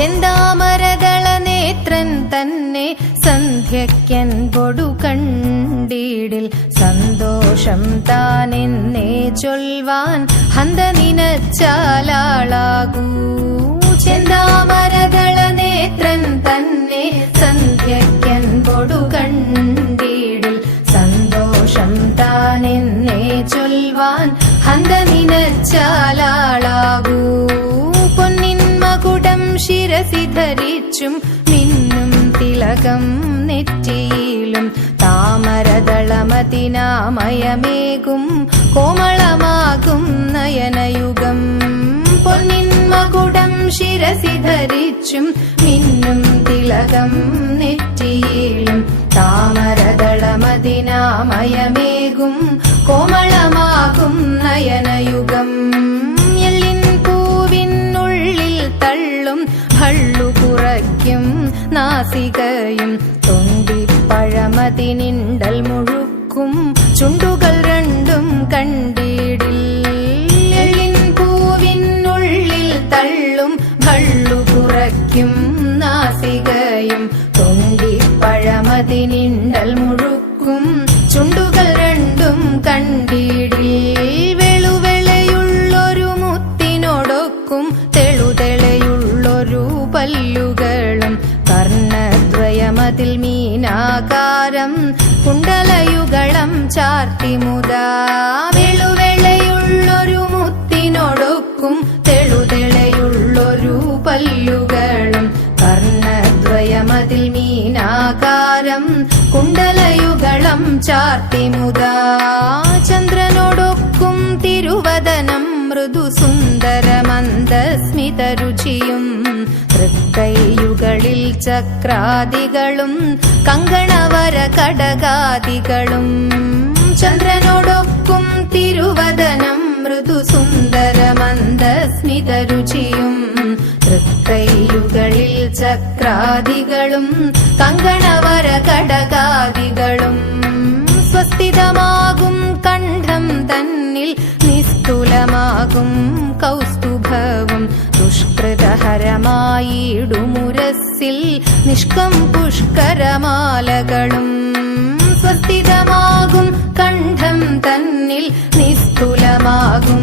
ചെന്താമരദള നേത്രൻ തന്നെ സന്ധ്യയ്ക്കൻപൊടു കണ്ടീടിൽ സന്തോഷം താനെന്നേ ചൊൽവാൻ ഹന്ത നിനച്ചാലാളാകൂ. ചെന്താമരദള നേത്രൻ തന്നെ സന്ധ്യയ്ക്കൻപൊടു കണ്ടീടിൽ സന്തോഷം താനെന്നേ ചൊൽവാൻ ഹന്ത നിനച്ചാലാളാകൂ. പൊന്നിൻ മകുടം ശിരസി ധരിച്ചും മിന്നും തിലകം നെറ്റിയിലും താമരദളമതിനാമയമേകും കോമളമാകും നയനയുഗം. പൊന്നിൻ മകുടം ശിരസി ധരിച്ചും മിന്നും തിലകം നെറ്റിയിലും താമരദളമതിനാമയമേകും കോമളമാകും നയനയുഗം. എല്ലിൻ പൂവിനുള്ളിൽ തള്ളും ഭള്ളു കുറയ്ക്കും നാസികയും തൊണ്ടിപ്പഴമതിനിണ്ടൽ മുഴുക്കും ചുണ്ടുകൾ രണ്ടും കണ്ടീടിൽ. എല്ലിൻ പൂവിനുള്ളിൽ തള്ളും ഭള്ളു കുറയ്ക്കും നാസികയും തൊണ്ടിപ്പഴമതിനിണ്ടൽ മുഴുക്കും ചുണ്ടുകൾ രണ്ടും കണ്ടീടിൽ. വെളുവെളയുള്ളൊരു മുത്തിനോടൊക്കും തെളുതെളയുള്ളൊരു പല്ലുകളും കർണദ്വയമതിൽ മീനാകാരം കുണ്ടലയുഗളം ചാർത്തിമുതാ. വെളുവെളയുള്ളൊരു മുത്തിനോടൊക്കും തെളുതെളയുള്ളൊരു പല്ലുകളും കർണദ്വയമതിൽ മീനാകാരം കുണ്ടലയുഗളം ചാർത്തിമുതാ. ചന്ദ്രനോടൊക്കും തിരുവദനം മൃദു സുന്ദരമന്ദസ്മിതരുചിയും തൃക്കൈയുകളിൽ ചക്രാദികളും കങ്കണവര കടകാദികളും. ചന്ദ്രനോടൊക്കും തിരുവദനം മൃദു സുന്ദരമന്ദസ്മിതരുചിയും തൃക്കൈയുകളിൽ ചക്രാദികളും കങ്കണവര കടകാദികളും. സ്വസ്ഥിതമാകും കണ്ഠം തന്നിൽ നിസ്തുലമാകും കൗസ്തുഭവും ദുഷ്കൃതഹരമായിടുമുരസ്സിൽ നിഷ്കം പുഷ്കരമാലകളും. സ്വസ്ഥിതമാകും കണ്ഠം തന്നിൽ നിസ്തുലമാകും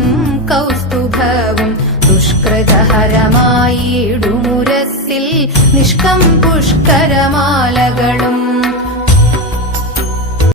കൗസ്തുഭവും ദുഷ്കൃതഹരമായിടുമുരസ്സിൽ നിഷ്കം